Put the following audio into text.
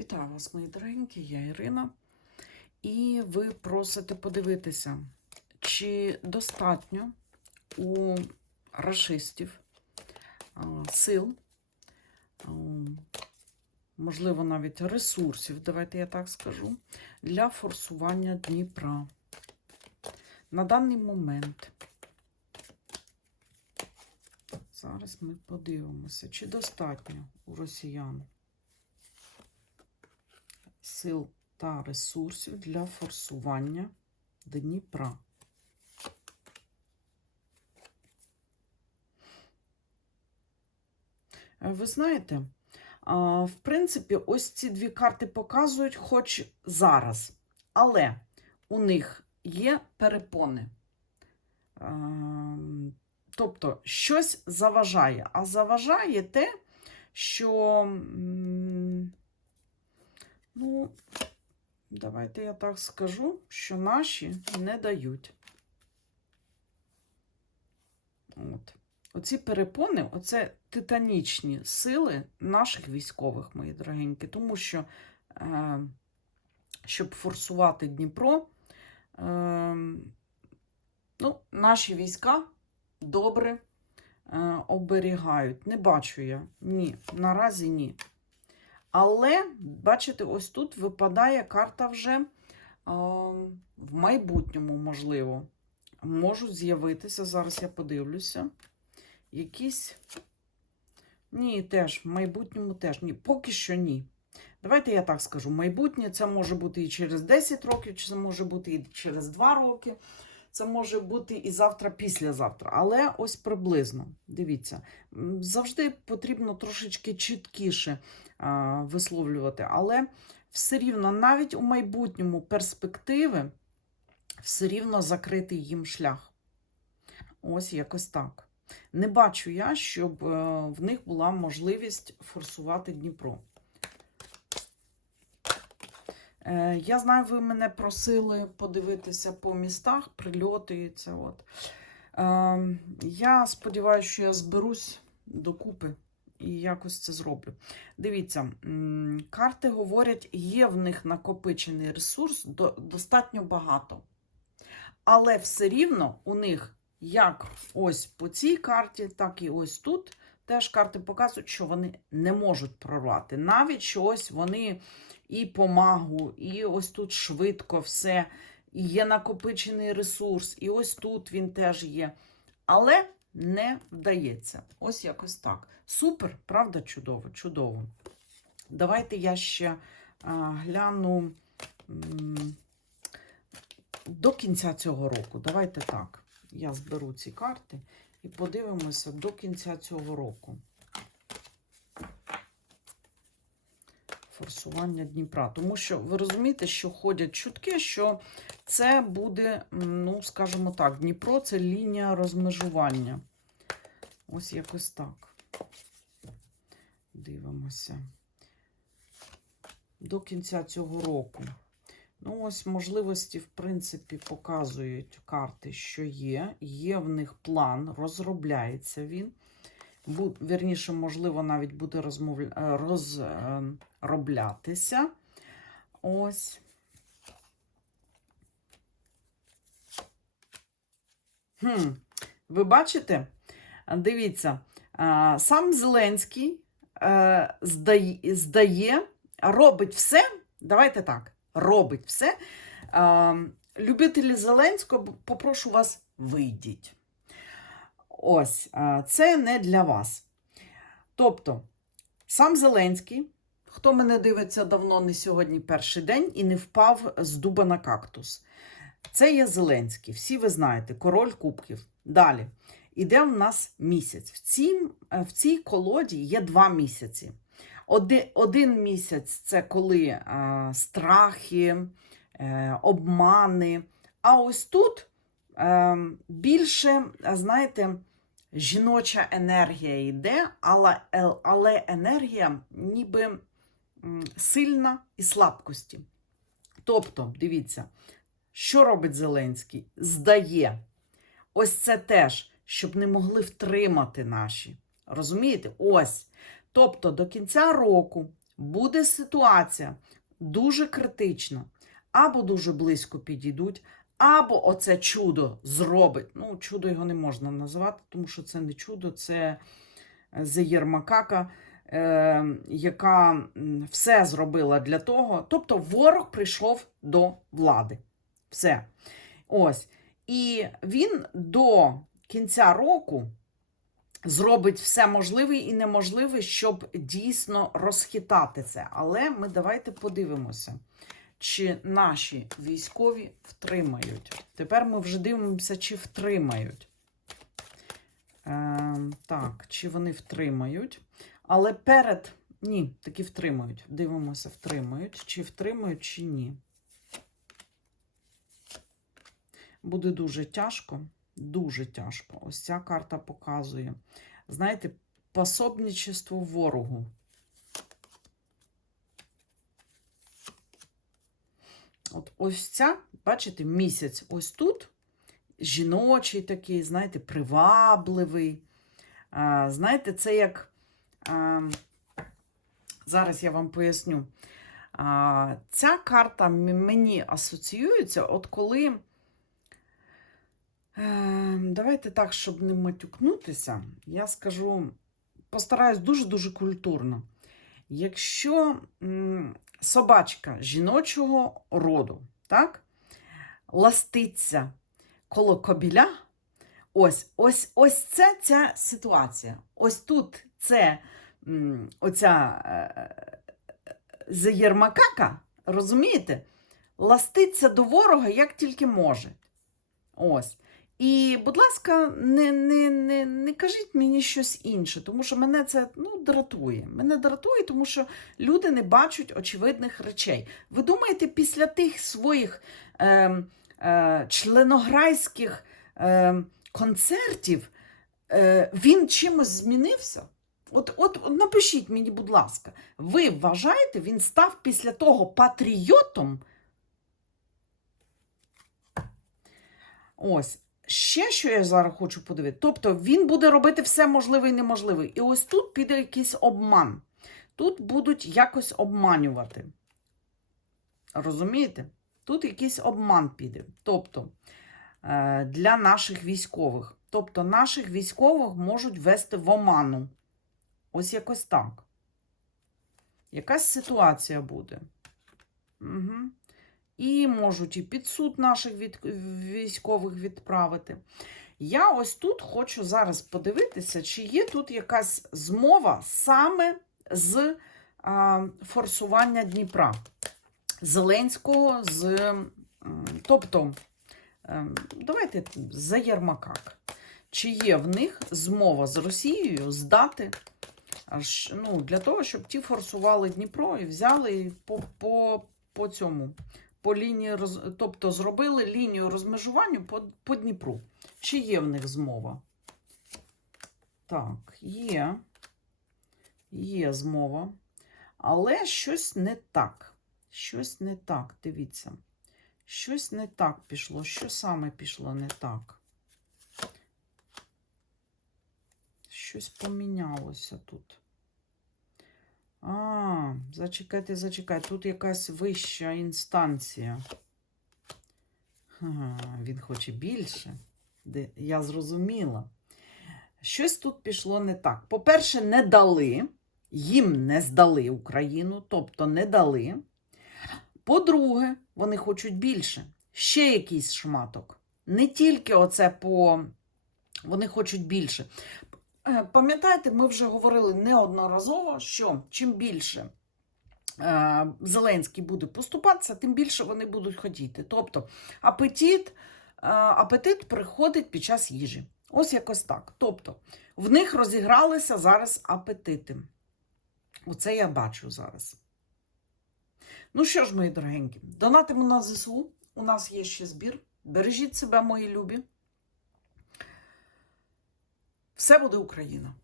Вітаю вас, мої дорогенькі, я Ірина. І ви просите подивитися, чи достатньо у рашистів а, сил, можливо, навіть ресурсів, давайте я так скажу, для форсування Дніпра. На даний момент. Зараз ми подивимося, чи достатньо у росіян сил та ресурсів для форсування Дніпра. Е, Ви знаєте, в принципі, ось ці дві карти показують хоч зараз, але у них є перепони. Ем, Тобто щось заважає. А заважає те, що, ну, давайте я так скажу, що наші не дають. От. Оці перепони, оце титанічні сили наших військових, мої дорогенькі, тому що, е, щоб форсувати Дніпро, е, ну, наші війська добре е, оберігають. Не бачу я. Ні, наразі ні. Але, бачите, ось тут випадає карта вже в майбутньому, можливо. Можуть з'явитися, зараз я подивлюся, якісь. Ні, теж, в майбутньому теж ні. Поки що ні. Давайте я так скажу: майбутнє це може бути і через 10 років, чи це може бути і через 2 роки. Це може бути і завтра, післязавтра. Але ось приблизно. Дивіться, завжди потрібно трошечки чіткіше а, висловлювати. Але все рівно, навіть у майбутньому перспективи, все рівно закритий їм шлях. Ось якось так. Не бачу я, щоб е, в них була можливість форсувати Дніпро. Е, Я знаю, ви мене просили подивитися по містах, прильоти. Це от. Е, Я сподіваюся, що я зберусь докупи і якось це зроблю. Дивіться, карти говорять, є в них накопичений ресурс достатньо багато. Але все рівно у них, як ось по цій карті, так і ось тут, теж карти показують, що вони не можуть прорвати. Навіть що ось вони і по магу, і ось тут швидко все, і є накопичений ресурс, і ось тут він теж є. Але не вдається. Ось якось так. Супер, правда, чудово, чудово. Давайте я ще а, гляну м, до кінця цього року. Давайте так. Я зберу ці карти і подивимося до кінця цього року. Форсування Дніпра. Тому що ви розумієте, що ходять чутки, що це буде, ну, скажімо так, Дніпро це лінія розмежування. Ось якось так. Дивимося. До кінця цього року. Ну, ось можливості, в принципі, показують карти, що є. Є в них план, розробляється він. Вірніше, можливо, навіть буде розмовля... е, розроблятися. Ось. Хм. Ви бачите? Дивіться, сам Зеленський е, здає, робить все. Давайте так, робить все. Любителі Зеленського, попрошу вас, вийдіть. Ось, це не для вас. Тобто, сам Зеленський, хто мене дивиться давно, не сьогодні перший день і не впав з дуба на кактус. Це є Зеленський. Всі ви знаєте, король кубків. Далі. Іде в нас місяць. В цій, в цій колоді є два місяці. Один, один місяць це коли е, страхи, е, обмани. А ось тут е, більше, знаєте, жіноча енергія йде, але, е, але енергія ніби сильна і слабкості. Тобто, дивіться, що робить Зеленський? Здає. Ось це теж, щоб не могли втримати наші. Розумієте? Ось. Тобто до кінця року буде ситуація дуже критична, або дуже близько підійдуть, або оце чудо зробить. Ну, чудо його не можна називати, тому що це не чудо, це Єрмакака, е, яка все зробила для того. Тобто ворог прийшов до влади. Все. Ось. І він до кінця року зробить все можливе і неможливе, щоб дійсно розхитати це. Але ми давайте подивимося, чи наші військові втримають. Тепер ми вже дивимося, чи втримають. Е, так, чи вони втримають. Але перед. Ні, таки втримають. Дивимося, втримають. Чи втримають, чи ні. Буде дуже тяжко. Дуже тяжко. Ось ця карта показує. Знаєте, пособничество ворогу. От ось ця, бачите, місяць ось тут. Жіночий такий, знаєте, привабливий. А, знаєте, це як. А, зараз я вам поясню. А, ця карта мені асоціюється, от коли. Давайте так, щоб не матюкнутися, я скажу, постараюсь дуже-дуже культурно. Якщо собачка жіночого роду, так, ластиться коло кобіля, ось, ось, ось це ця ситуація. Ось тут це оця е, заєрмакака, розумієте, ластиться до ворога як тільки може. Ось. І, будь ласка, не, не, не, не кажіть мені щось інше, тому що мене це ну, дратує. Мене дратує, тому що люди не бачать очевидних речей. Ви думаєте, після тих своїх е, е, членограйських е, концертів е, він чимось змінився? От, от от напишіть мені, будь ласка, ви вважаєте, він став після того патріотом? Ось. Ще що я зараз хочу подивитися. Тобто він буде робити все можливе і неможливе. І ось тут піде якийсь обман. Тут будуть якось обманювати. Розумієте? Тут якийсь обман піде. Тобто е, для наших військових. Тобто наших військових можуть вести в оману. Ось якось так. Якась ситуація буде. Угу. І можуть і під суд наших від... військових відправити. Я ось тут хочу зараз подивитися, чи є тут якась змова саме з а, форсування Дніпра. Зеленського, з. Тобто, ем, давайте за Єрмакак. Чи є в них змова з Росією здати ну, для того, щоб ті форсували Дніпро і взяли і по, по, по цьому по лінії, тобто зробили лінію розмежування по, по Дніпру. Чи є в них змова? Так, є. Є змова. Але щось не так. Щось не так, дивіться. Щось не так пішло. Що саме пішло не так? Щось помінялося тут. А, зачекайте, зачекайте. Тут якась вища інстанція. Ага, він хоче більше. Де, я зрозуміла. Щось тут пішло не так. По-перше, не дали, їм не здали Україну, тобто не дали. По-друге, вони хочуть більше. Ще якийсь шматок. Не тільки оце по. Вони хочуть більше. Е, Пам'ятаєте, ми вже говорили неодноразово, що чим більше е, Зеленський буде поступатися, тим більше вони будуть хотіти. Тобто апетит, е, апетит приходить під час їжі. Ось якось так. Тобто, в них розігралися зараз апетити. Оце я бачу зараз. Ну що ж, мої дорогенькі, донатимо на ЗСУ. У нас є ще збір. Бережіть себе, мої любі. Все буде Україна.